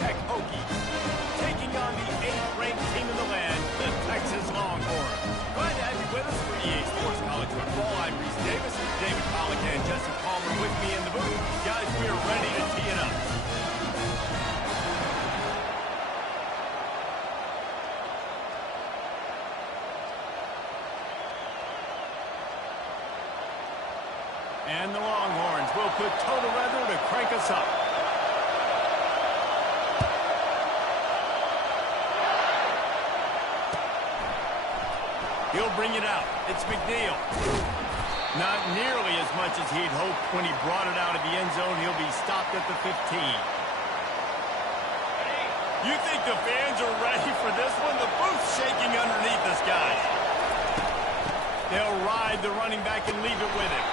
Tech Hokies. Taking on the 8th-ranked team in the land, the Texas Longhorns. Glad to have you with us for EA Sports College Football. I'm Reese Davis, David Pollock, and Jesse Palmer with me in the booth. Guys, we are ready to tee it up. And the Longhorns will put toe to leather to crank us up. He'll bring it out. It's McNeil. Not nearly as much as he'd hoped when he brought it out of the end zone. He'll be stopped at the 15. You think the fans are ready for this one? The booth's shaking underneath us, guys. They'll ride the running back and leave it with him.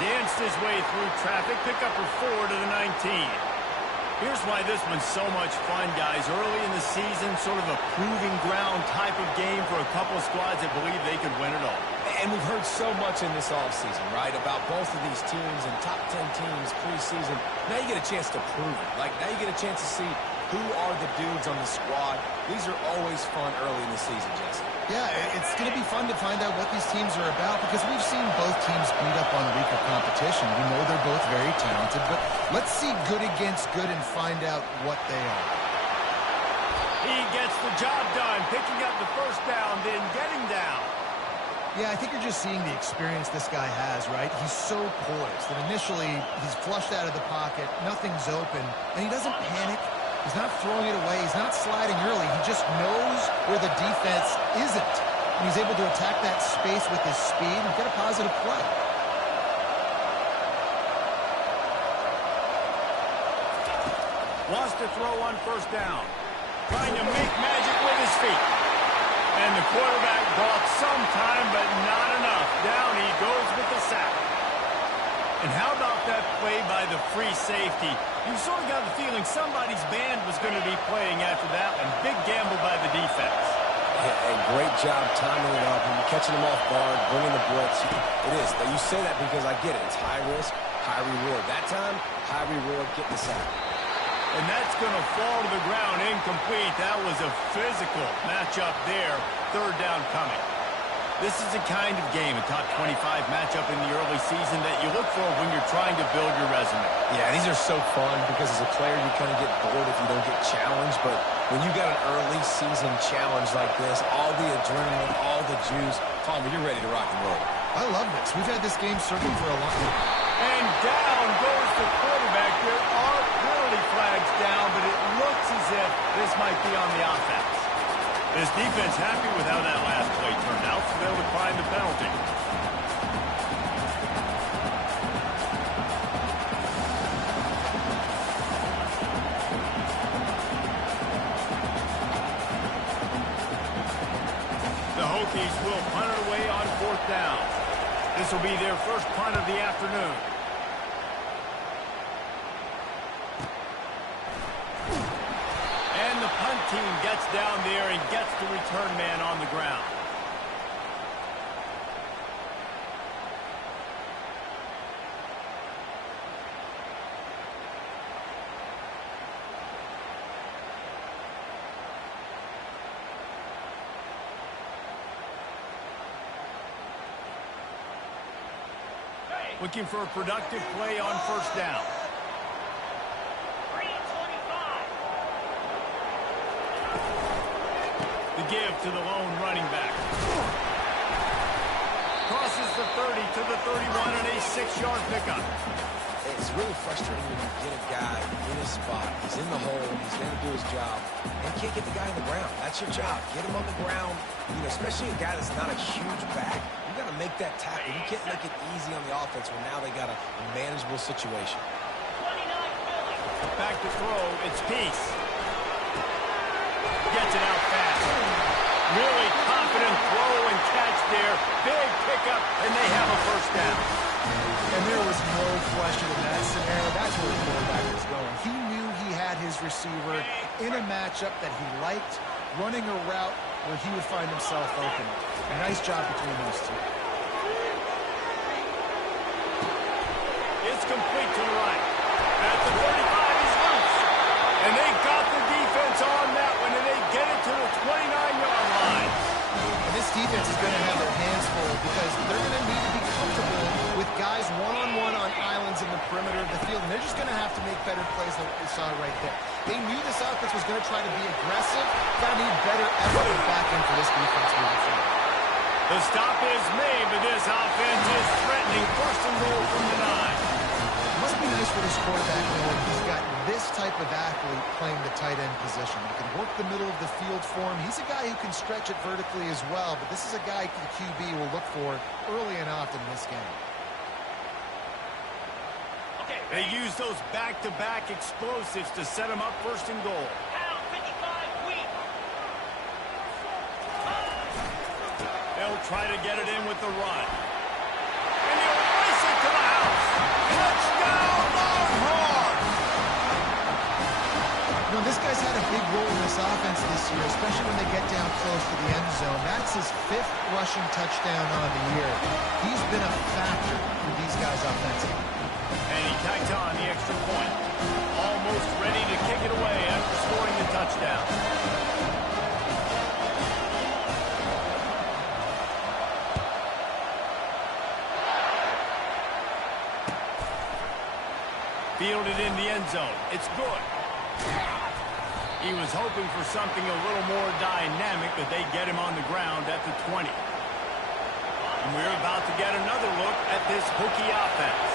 Danced his way through traffic, pick up a 4 to the 19. Here's why this one's so much fun, guys. Early in the season, sort of a proving ground type of game for a couple squads that believe they could win it all. And we've heard so much in this offseason, right, about both of these teams and top 10 teams preseason. Now you get a chance to prove it. Like, now you get a chance to see who are the dudes on the squad. These are always fun early in the season, Jesse. Yeah, it's going to be fun to find out what these teams are about because we've seen both teams beat up on weaker competition. We know they're both very talented, but let's see good against good and find out what they are. He gets the job done, picking up the first down, then getting down. Yeah, I think you're just seeing the experience this guy has, right? He's so poised that initially he's flushed out of the pocket, nothing's open, and he doesn't panic. He's not throwing it away. He's not sliding early. He just knows where the defense isn't. And he's able to attack that space with his speed and get a positive play. Wants to throw on first down. Trying to make magic with his feet. And the quarterback balked some time, but not enough. Down he goes with the sack. And how about that play by the free safety? You sort of got the feeling somebody's band was going to be playing after that one. Big gamble by the defense. Yeah, a great job timing it up and catching them off guard, bringing the blitz. It is. Now, you say that because I get it. It's high risk, high reward. That time, high reward, get the sack. And that's going to fall to the ground incomplete. That was a physical matchup there. Third down coming. This is the kind of game, a top 25 matchup in the early season that you look for when you're trying to build your resume. Yeah, these are so fun because as a player you kind of get bored if you don't get challenged. But when you got an early season challenge like this, all the adrenaline, all the juice, Palmer, you're ready to rock and roll. I love this. We've had this game circling for a long time. And down goes the quarterback. There are penalty flags down, but it looks as if this might be on the offense. This defense happy with how that last play turned out, so they'll decline the penalty. The Hokies will punt it away on fourth down. This will be their first punt of the afternoon. And the punt team gets down there and gets the return man on the ground. Looking for a productive play on first down. The give to the lone running back. Crosses the 30 to the 31 and a 6-yard pickup. It's really frustrating when you get a guy in his spot. He's in the hole. He's going to do his job. And you can't get the guy on the ground. That's your job. Get him on the ground. You know, especially a guy that's not a huge back. You got to make that tackle. You can't make it easy on the offense when now they got a manageable situation. Back to throw. It's Peace. Gets it out fast. Really confident throw and catch there. Big pickup, and they have a first down. And there was no question in that scenario. That's where the quarterback was going. He knew he had his receiver in a matchup that he liked, running a route where he would find himself open. A nice job between those two. It's complete to the right. At the 35, he's loose. And they got the defense is going to have their hands full because they're going to need to be comfortable with guys one-on-one on islands in the perimeter of the field, and they're just going to have to make better plays than what we saw right there. They knew this offense was going to try to be aggressive. Got to need better effort back in for this defense moving forward. The stop is made, but this offense is threatening. First and goal from the 9. It must be nice for this quarterback knowing he's got this type of athlete playing the tight end position. He can work the middle of the field for him. He's a guy who can stretch it vertically as well, but this is a guy the QB will look for early and often in this game. They use those back-to-back explosives to set them up first and goal. They'll try to get it in with the run. And he'll race it to the house. Touchdown, Longhorns! You know, this guy's had a big role in this offense this year, especially when they get down close to the end zone. That's his 5th rushing touchdown on the year. He's been a factor for these guys offensively. And he tacked on the extra point. Almost ready to kick it away after scoring the touchdown. Fielded in the end zone. It's good. He was hoping for something a little more dynamic, but they get him on the ground at the 20. And we're about to get another look at this Hokie offense.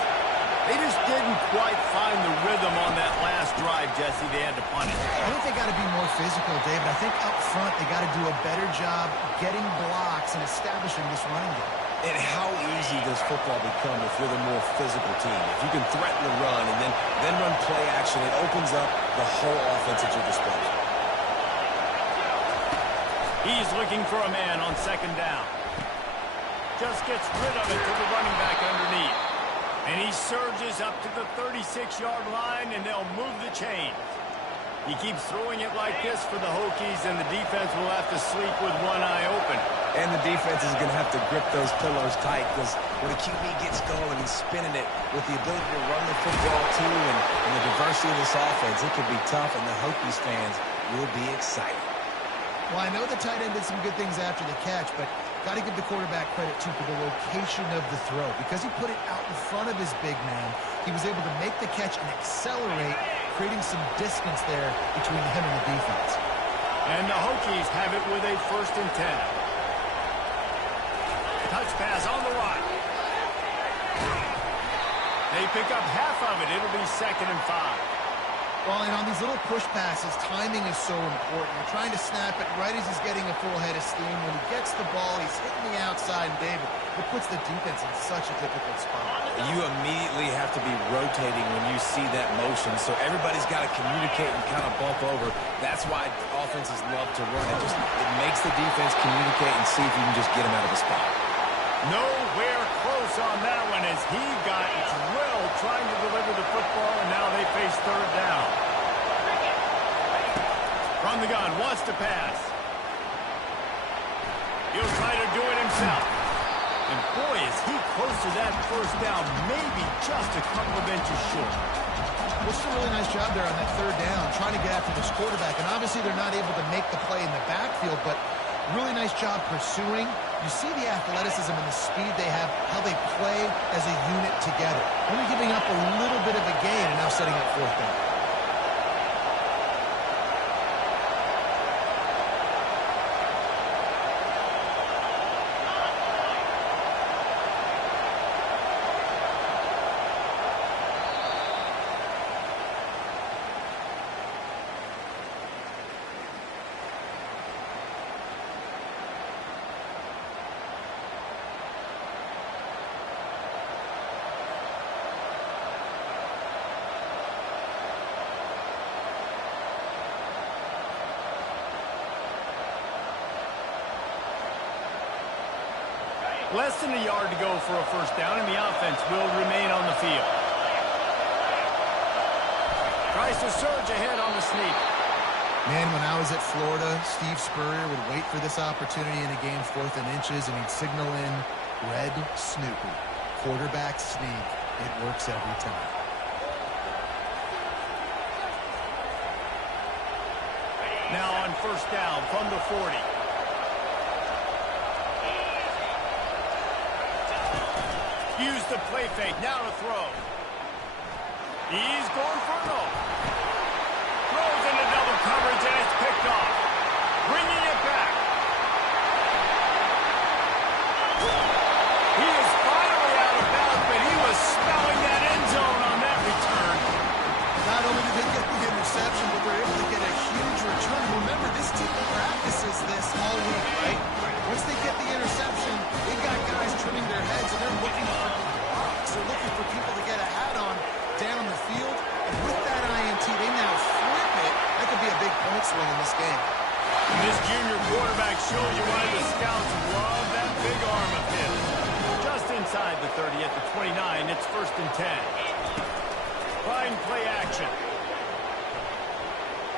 They just didn't quite find the rhythm on that last drive, Jesse. They had to punt it. I think they got to be more physical, David. I think up front they got to do a better job getting blocks and establishing this running game. And how easy does football become if you're the more physical team? If you can threaten the run and then run play action, it opens up the whole offense at your disposal. He's looking for a man on second down. Just gets rid of it to the running back underneath. And he surges up to the 36-yard line, and they'll move the chains. He keeps throwing it like this for the Hokies, and the defense will have to sleep with one eye open. And the defense is going to have to grip those pillows tight because when a QB gets going, he's spinning it with the ability to run the football too, and the diversity of this offense, it can be tough, and the Hokies fans will be excited. Well, I know the tight end did some good things after the catch, but got to give the quarterback credit, too, for the location of the throw. Because he put it out in front of his big man, he was able to make the catch and accelerate, creating some distance there between him and the defense. And the Hokies have it with a 1st and 10. Touch pass on the run. They pick up half of it. It'll be 2nd and 5. Well, and on these little push passes, timing is so important. You're trying to snap it right as he's getting a full head of steam. When he gets the ball, he's hitting the outside, and David, it puts the defense in such a difficult spot. You immediately have to be rotating when you see that motion, so everybody's got to communicate and kind of bump over. That's why offenses love to run. It makes the defense communicate and see if you can just get him out of the spot. Nowhere close on that one as he got drilled trying to deliver the football, and now they face 3rd down. From the gun, wants to pass. He'll try to do it himself. And boy, is he close to that 1st down, maybe just a couple of inches short. Well, it's a really nice job there on that 3rd down, trying to get after this quarterback. And obviously they're not able to make the play in the backfield, but really nice job pursuing. You see the athleticism and the speed they have, how they play as a unit together. Only giving up a little bit of a gain and now setting up 4th down. Less than a yard to go for a 1st down, and the offense will remain on the field. Tries to surge ahead on the sneak. Man, when I was at Florida, Steve Spurrier would wait for this opportunity in a game 4th and inches, and he'd signal in Red Snoopy. Quarterback sneak. It works every time. Now on 1st down from the 40. Used the play fake. Now to throw. He's going for no. Throws into double coverage, and it's picked off. Bringing it back. He is finally out of bounds, but he was smelling that end zone on that return. Not only did they get the interception, but they're able to get a huge return. Remember, this team practices this all week, right? Once they get the interception, they got guys trimming their heads, and they're looking for blocks. They're looking for people to get a hat on down the field. And with that INT, they now flip it. That could be a big point swing in this game. And this junior quarterback shows you why the scouts love that big arm of his. Just inside the 30 at the 29, it's 1st and 10. Fine play action.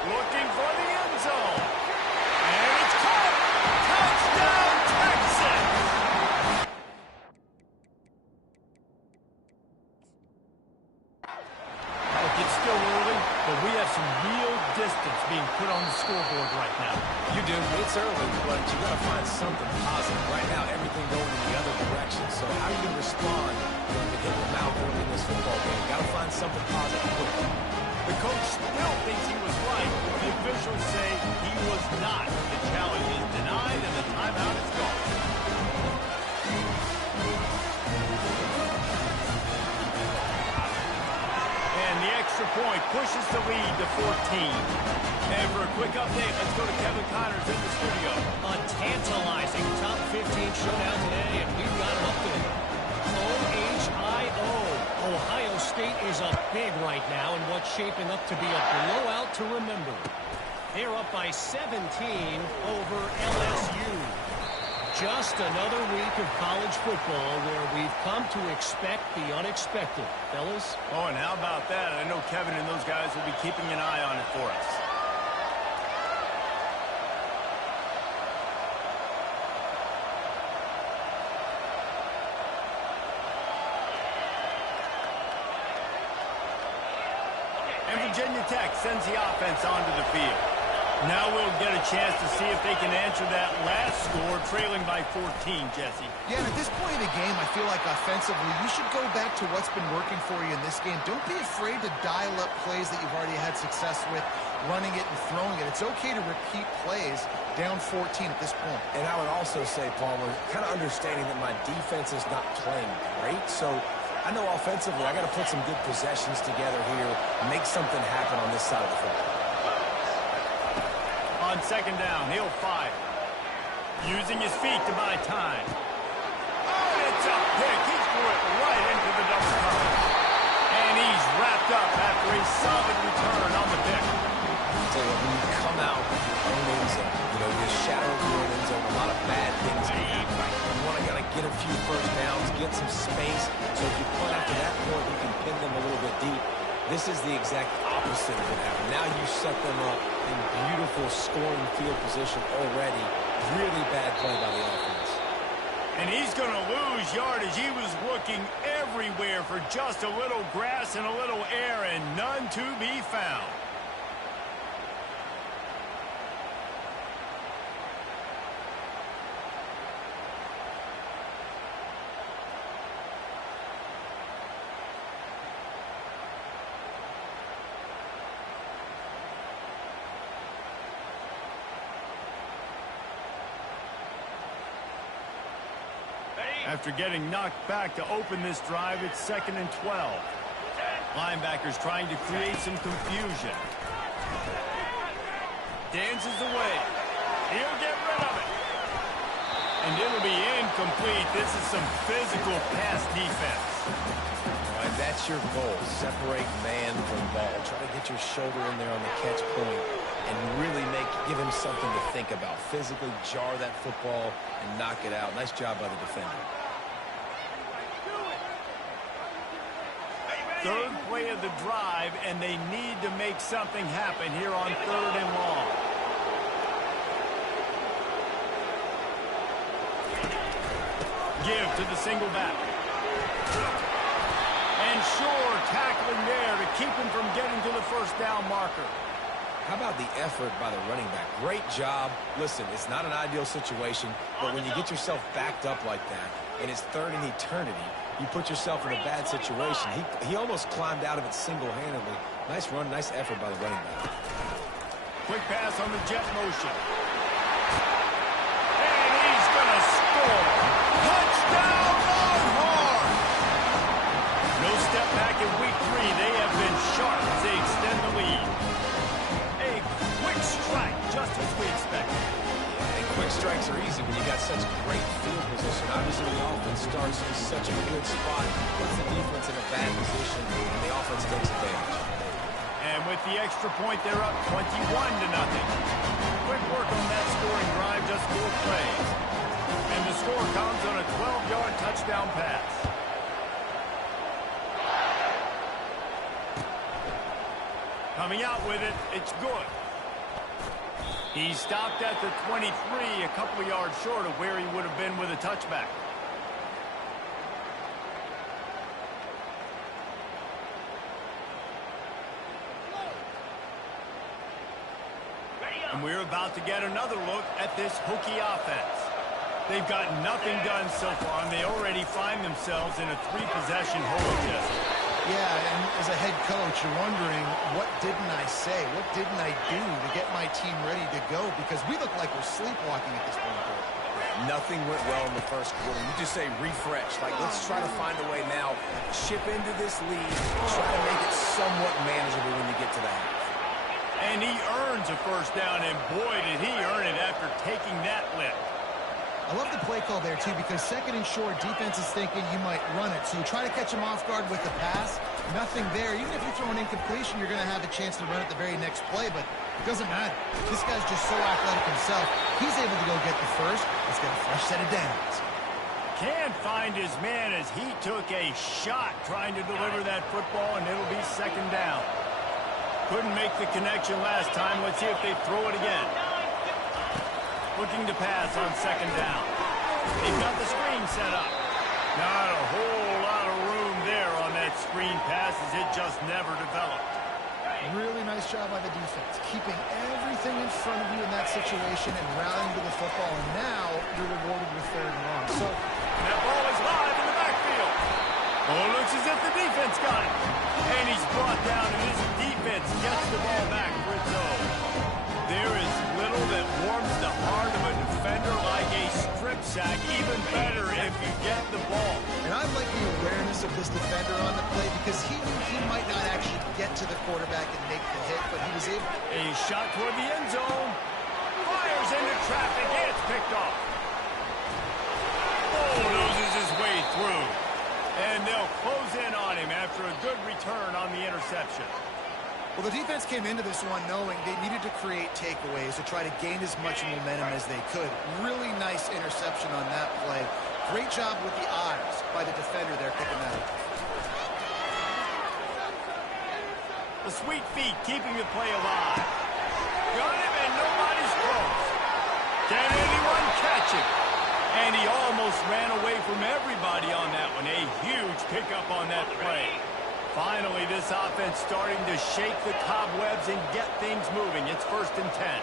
Looking for the end zone. And it's caught. Touchdown, Texans! Look, it's still early, but we have some real distance being put on the scoreboard right now. You do. It's early, but you got to find something positive. Right now, everything going in the other direction. So how are you going to respond when you hit the mouth early in this football game? Got to find something positive quickly. The coach still thinks he was right. The officials say he was not. The challenge is denied, and the timeout is gone. And the extra point pushes the lead to 14. And for a quick update, let's go to Kevin Connors in the studio. A tantalizing top 15 showdown today, and we've got an update. OHIO. Ohio State is up big right now in what's shaping up to be a blowout to remember. They're up by 17 over LSU. Just another week of college football where we've come to expect the unexpected. Fellas? Oh, and how about that? I know Kevin and those guys will be keeping an eye on it for us. And Virginia Tech sends the offense onto the field. Now we'll get a chance to see if they can answer that last score, trailing by 14, Jesse. Yeah, and at this point of the game, I feel like offensively, you should go back to what's been working for you in this game. Don't be afraid to dial up plays that you've already had success with, running it and throwing it. It's okay to repeat plays down 14 at this point. And I would also say, Palmer, kind of understanding that my defense is not playing great, so I know offensively I got to put some good possessions together here, make something happen on this side of the football. On 2nd down, he'll fire. Using his feet to buy time. Oh, it's a pick. He threw it right into the double coverage. And he's wrapped up after a solid return on the pick. I'll tell you what, when you come out on the end zone, you know, you shadow your own end zone, a lot of bad things can happen. You want to get a few first downs, get some space, so if you punt after that point, you can pin them a little bit deep. This is the exact opposite of what happened. Now you set them up in beautiful scoring field position already. Really bad play by the offense. And he's going to lose yardage. He was looking everywhere for just a little grass and a little air, and none to be found. After getting knocked back to open this drive, it's 2nd and 12. Linebackers trying to create some confusion. Dances away. He'll get rid of it. And it'll be incomplete. This is some physical pass defense. All right, that's your goal. Separate man from ball. Try to get your shoulder in there on the catch point and really give him something to think about. Physically jar that football and knock it out. Nice job by the defender. Third play of the drive, and they need to make something happen here on 3rd and long. Give to the single back. And Shore tackling there to keep him from getting to the first down marker. How about the effort by the running back? Great job. Listen, it's not an ideal situation, but when you get yourself backed up like that, and it's 3rd and eternity, You put yourself in a bad situation. He almost climbed out of it single-handedly. Nice run, nice effort by the running back. Quick pass on the jet motion. And he's going to score. Touchdown, Longhorns! No step back in week 3. They have been sharp as they extend the lead. A quick strike, just as we expected. And quick strikes are easy when you got such great field position. Obviously, the offense starts in such a good spot, puts the defense in a bad position, and the offense takes advantage. And with the extra point, they're up 21-0. Quick work on that scoring drive, just 4 plays. And the score comes on a 12-yard touchdown pass. Coming out with it, it's good. He stopped at the 23, a couple of yards short of where he would have been with a touchback. And we're about to get another look at this Hokie offense. They've got nothing done so far, and they already find themselves in a 3-possession hole. Yeah, and as a head coach, you're wondering, what didn't I say? What didn't I do to get my team ready to go? Because we look like we're sleepwalking at this point. Nothing went well in the first quarter. You just say refresh. Like, let's try to find a way now. Chip into this lead. Try to make it somewhat manageable when you get to the half. And he earns a first down, and boy, did he earn it after taking that lift. I love the play call there, too, because second and short, defense is thinking you might run it. So you try to catch him off guard with the pass. Nothing there. Even if you throw an incompletion, you're going to have a chance to run it the very next play, but it doesn't matter. This guy's just so athletic himself. He's able to go get the first. Let's get a fresh set of downs. Can't find his man as he took a shot trying to deliver that football, and it'll be second down. Couldn't make the connection last time. Let's see if they throw it again. Looking to pass on second down. They've got the screen set up. Not a whole lot of room there on that screen pass as it just never developed. Really nice job by the defense, keeping everything in front of you in that situation and rallying to the football. And now you're rewarded with third and long. So that ball is live in the backfield. Oh, it looks as if the defense got it. And he's brought down, and his defense gets the ball back for its own. There is little that warms the heart of a defender like a strip sack. Even better if you get the ball. And I like the awareness of this defender on the play because he knew he might not actually get to the quarterback and make the hit, but he was able. A shot toward the end zone. Fires into traffic, and it's picked off. Bulldozes his way through. And they'll close in on him after a good return on the interception. Well, the defense came into this one knowing they needed to create takeaways to try to gain as much momentum as they could. Really nice interception on that play. Great job with the eyes by the defender there picking that up. The sweet feet keeping the play alive. Got him and nobody's close. Can anyone catch him? And he almost ran away from everybody on that one. A huge pickup on that play. Finally, this offense starting to shake the cobwebs and get things moving. It's 1st and 10.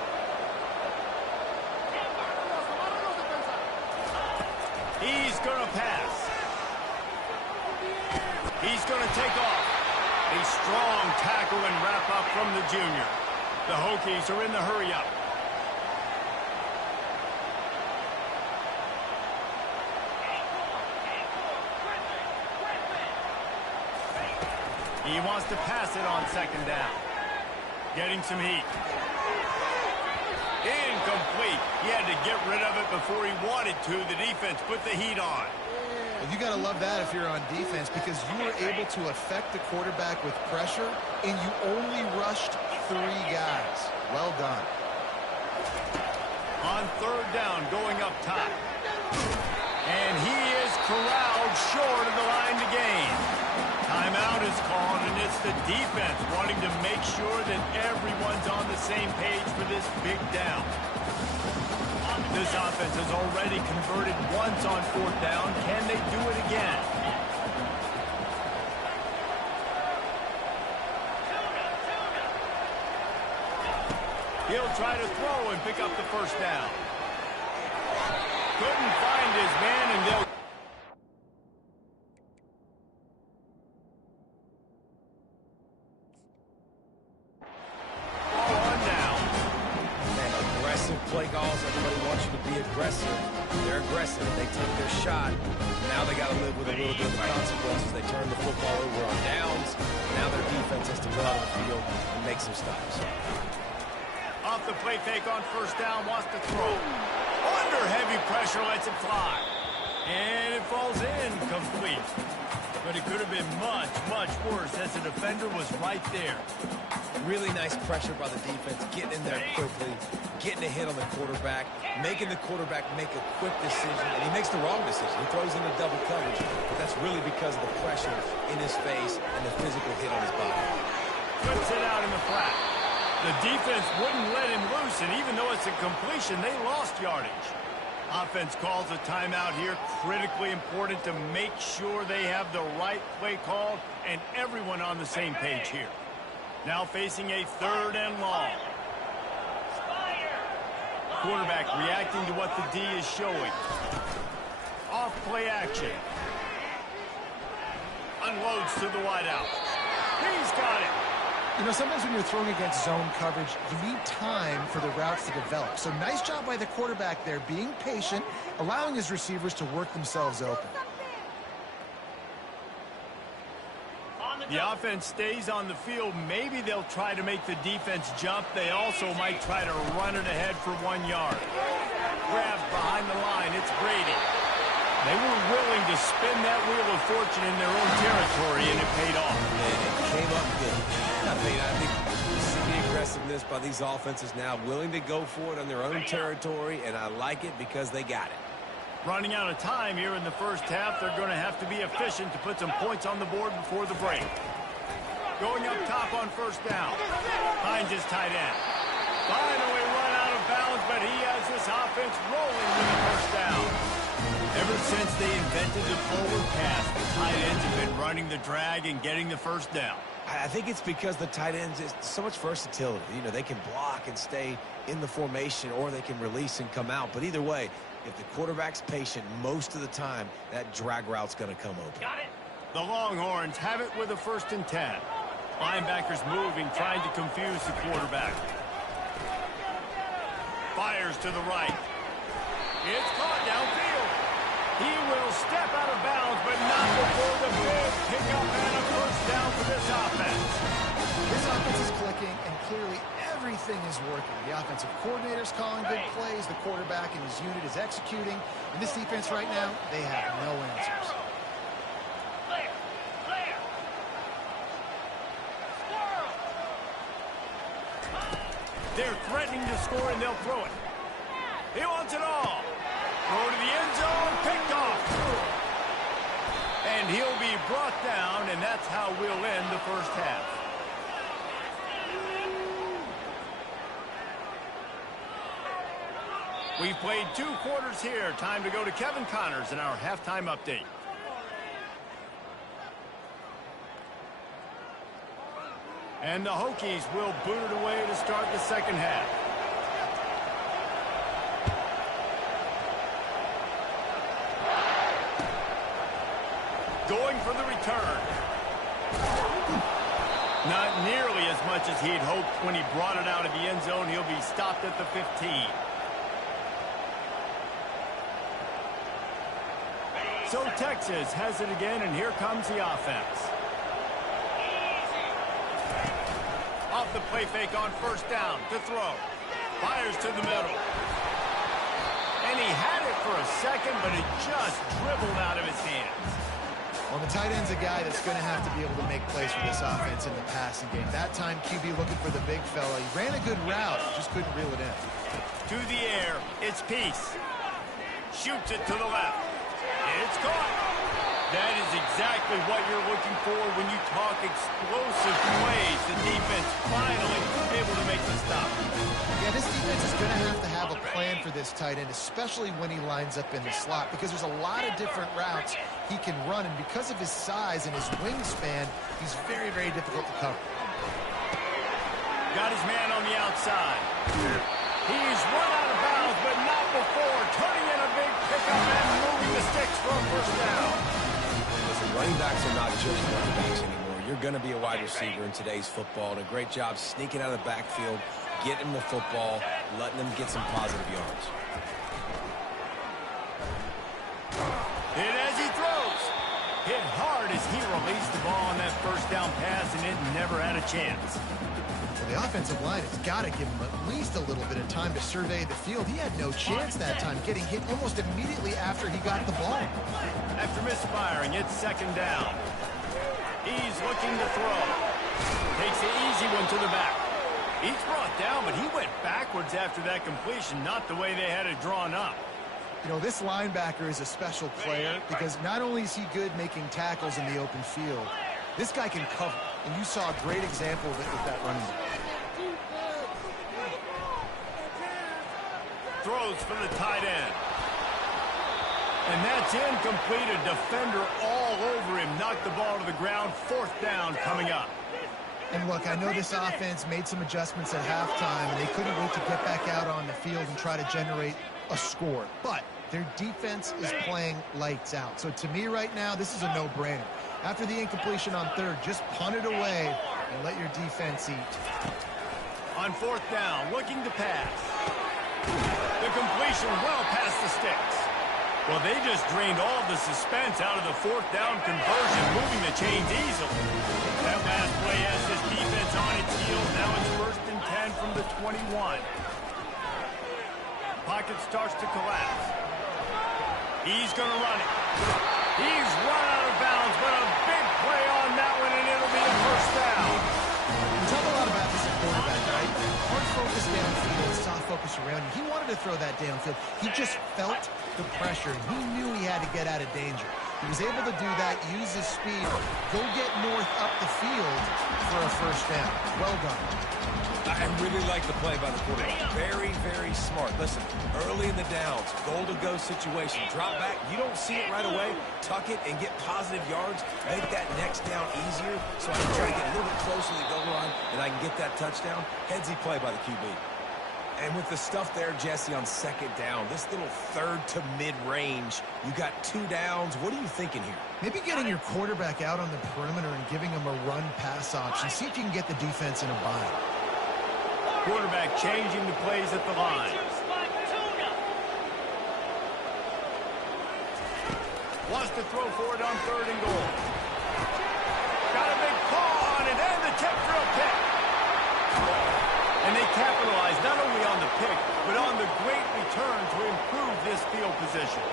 He's going to pass. He's going to take off. A strong tackle and wrap up from the junior. The Hokies are in the hurry-up. He wants to pass it on second down. Getting some heat. Incomplete. He had to get rid of it before he wanted to. The defense put the heat on. Well, you got to love that if you're on defense because you were able to affect the quarterback with pressure, and you only rushed 3 guys. Well done. On third down, going up top. And he is corralled short of the line to gain. Timeout is called, and it's the defense wanting to make sure that everyone's on the same page for this big down. This offense has already converted once on 4th down. Can they do it again? He'll try to throw and pick up the first down. Couldn't find his man, and they'll... to be aggressive. They're aggressive. They take their shot. Now they got to live with a little bit of the consequences. They turn the football over on downs. Now their defense has to go out on the field and make some stops. Off the play fake on first down, wants to throw. Under heavy pressure, lets it fly. And it falls in, complete. But it could have been much, much worse as the defender was right there. Really nice pressure by the defense, getting in there quickly, getting a hit on the quarterback, making the quarterback make a quick decision, and he makes the wrong decision. He throws into double coverage, but that's really because of the pressure in his face and the physical hit on his body. Flips it out in the flat. The defense wouldn't let him loose, and even though it's a completion, they lost yardage. Offense calls a timeout here. Critically important to make sure they have the right play called and everyone on the same page here. Now facing a 3rd and long. Quarterback reacting to what the D is showing. Off play action. Unloads to the wideout. He's got it. You know, sometimes when you're throwing against zone coverage, you need time for the routes to develop. So nice job by the quarterback there, being patient, allowing his receivers to work themselves open. The offense stays on the field. Maybe they'll try to make the defense jump. They also might try to run it ahead for 1 yard. Grabs behind the line. It's Brady. They were willing to spin that wheel of fortune in their own territory, and it paid off. And it came up good. I think you see the aggressiveness by these offenses now, willing to go for it on their own territory, and I like it because they got it. Running out of time here in the first half, they're going to have to be efficient to put some points on the board before the break. Going up top on first down. Finds his tight end. Finally run out of bounds, but he has this offense rolling with the first down. Ever since they invented the forward pass, the tight ends have been running the drag and getting the first down. I think it's because the tight ends is so much versatility. You know, they can block and stay in the formation, or they can release and come out. But either way, if the quarterback's patient most of the time, that drag route's going to come open. Got it. The Longhorns have it with a 1st and 10. Linebackers moving, trying to confuse the quarterback. Fires to the right. It's caught downfield. He will step out of bounds, but not before the big pickup and a first down for this offense. This offense is clicking, and clearly everything is working. The offensive coordinator's calling good plays. The quarterback and his unit is executing. And this defense right now, they have no answers. They're threatening to score, and they'll throw it. He wants it all. Throw to the end zone, picked off. And he'll be brought down, and that's how we'll end the first half. We've played 2 quarters here. Time to go to Kevin Connors in our halftime update. And the Hokies will boot it away to start the second half. Going for the return. Not nearly as much as he'd hoped when he brought it out of the end zone. He'll be stopped at the 15. So Texas has it again, and here comes the offense. Off the play fake on first down to throw. Fires to the middle. And he had it for a second, but it just dribbled out of his hands. Well, the tight end's a guy that's going to have to be able to make plays for this offense in the passing game. That time, QB looking for the big fella. He ran a good route, just couldn't reel it in. To the air, it's Peace. Shoots it to the left. It's caught. That is exactly what you're looking for when you talk explosive plays. The defense finally able to make the stop. Yeah, this defense is going to have a plan for this tight end, especially when he lines up in the slot, because there's a lot of different routes he can run, and because of his size and his wingspan, he's very, very difficult to cover. Got his man on the outside. He's run out of bounds, but not before. Turning in a big pickup and moving the sticks for a first down. Listen, running backs are not just running backs anymore. You're going to be a wide receiver in today's football, and a great job sneaking out of the backfield, getting them the football, letting them get some positive yards. released the ball on that first down pass, and it never had a chance. Well, the offensive line has got to give him at least a little bit of time to survey the field. He had no chance that time, getting hit almost immediately after he got the ball. After misfiring, it's second down. He's looking to throw. Takes the easy one to the back. He's brought down, but he went backwards after that completion, not the way they had it drawn up. You know, this linebacker is a special player because not only is he good making tackles in the open field, this guy can cover. And you saw a great example of it with that running back. Throws for the tight end. And that's incomplete. A defender all over him. Knocked the ball to the ground. Fourth down coming up. And look, I know this offense made some adjustments at halftime, and they couldn't wait to get back out on the field and try to generate a score. But their defense is playing lights out. So to me right now, this is a no-brainer. After the incompletion on third, just punt it away and let your defense eat. On fourth down, looking to pass. The completion well past the sticks. Well, they just drained all the suspense out of the fourth down conversion, moving the chains easily. That last play has this defense on its heels. Now it's 1st and 10 from the 21. Pocket starts to collapse. He's going to run it. He's run out of bounds, but a big play on that one, and it'll be a first down. We talk a lot about this at quarterback, right? Hard focus downfield, soft focus around you. He wanted to throw that downfield. He just felt the pressure. He knew he had to get out of danger. He was able to do that, use his speed, go get north up the field for a first down. Well done. I really like the play by the quarterback. Very, very smart. Listen, early in the downs, goal-to-go situation. Drop back. You don't see it right away. Tuck it and get positive yards. Make that next down easier so I can try to get a little bit closer to the goal line and I can get that touchdown. Headsy play by the QB. And with the stuff there, Jesse, on second down, this little third to mid-range, you got 2 downs. What are you thinking here? Maybe getting your quarterback out on the perimeter and giving him a run-pass option. See if you can get the defense in a bind. Quarterback changing the plays at the line. Wants to throw for it on 3rd and goal. Got a big paw on it and the tip drill pick. And they capitalize not only on the pick, but on the great return to improve this field position.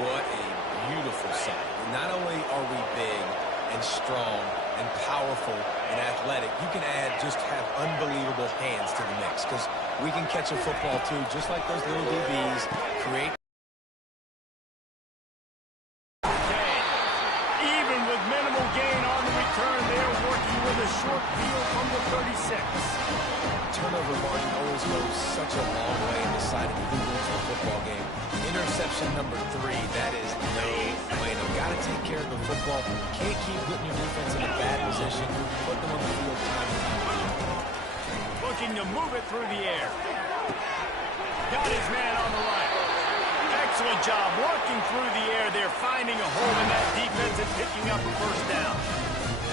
What a beautiful sight. Not only are we big and strong and powerful and athletic, you can just have unbelievable hands to the mix because we can catch a football too, just like those little DBs, create. Even with minimal gain on the return, they are working with a short field from the 36. Turnover margin always goes such a long way in deciding who wins the football game. Interception number 3, that is no bueno. Got to take care of the football. Can't keep putting your defense in a bad position. Put them on the field time and time again. Looking to move it through the air. Got his man on the right. Excellent job working through the air there, finding a hole in that defense and picking up a first down.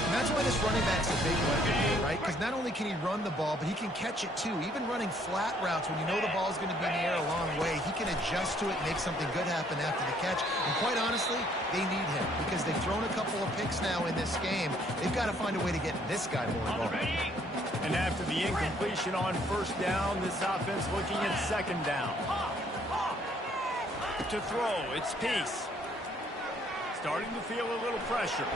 And that's why this running back's a big weapon, right? Because not only can he run the ball, but he can catch it too. Even running flat routes when you know the ball's going to be in the air a long way, he can adjust to it, make something good happen after the catch. And quite honestly, they need him because they've thrown a couple of picks now in this game. They've got to find a way to get this guy more involved. And after the incompletion on first down, this offense looking at second down. To throw, it's Peace. Starting to feel a little pressure.